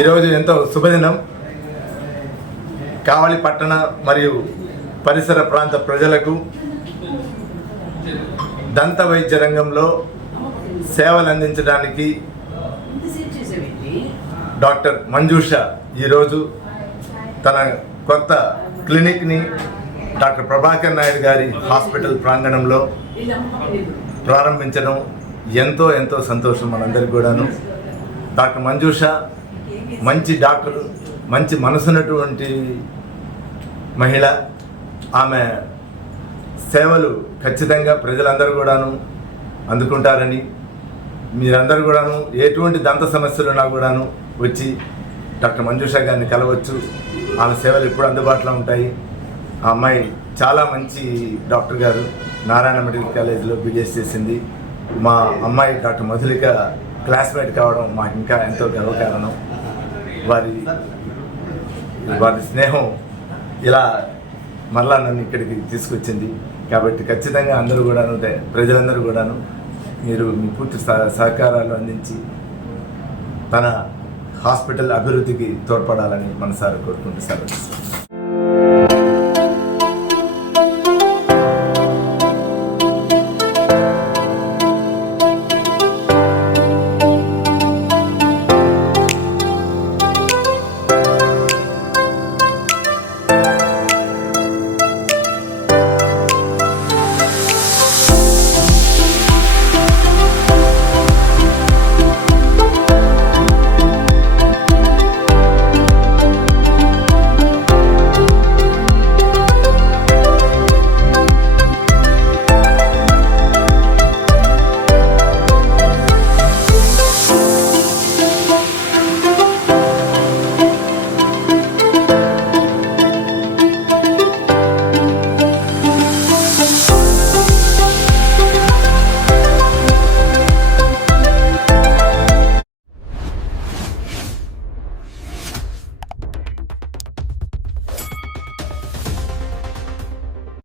ఈరోజు ఎంతో శుభదినం. కావలి పట్టణ మరియు పరిసర ప్రాంత ప్రజలకు దంత వైద్య రంగంలో సేవలు అందించడానికి డాక్టర్ మంజుష ఈరోజు తన కొత్త క్లినిక్ని డాక్టర్ ప్రభాకర్ నాయుడు గారి హాస్పిటల్ ప్రాంగణంలో ప్రారంభించడం ఎంతో ఎంతో సంతోషం మనందరికీ కూడాను. డాక్టర్ మంజుష మంచి డాక్టర్, మంచి మనసున్నటువంటి మహిళ. ఆమె సేవలు ఖచ్చితంగా ప్రజలందరూ కూడాను అందుకుంటారని, మీరందరూ కూడాను ఎటువంటి దంత సమస్యలు ఉన్నా కూడాను వచ్చి డాక్టర్ మంజుష గారిని కలవచ్చు. ఆమె సేవలు ఎప్పుడు అందుబాటులో ఉంటాయి. ఆ అమ్మాయి చాలా మంచి డాక్టర్ గారు, నారాయణ మెడికల్ కాలేజీలో బీడీఎస్ చేసింది. మా అమ్మాయి డాక్టర్ మధులిక క్లాస్మేట్ కావడం మాకు ఇంకా ఎంతో గర్వకారణం. వారి స్నేహం ఇలా మరలా నన్ను ఇక్కడికి తీసుకొచ్చింది. కాబట్టి ఖచ్చితంగా అందరూ కూడాను, ప్రజలందరూ కూడాను మీరు మీ పూర్తి సహకారాలు అందించి తన హాస్పిటల్ అభివృద్ధికి తోడ్పడాలని మనసారా కోరుకుంటూ సెలవు.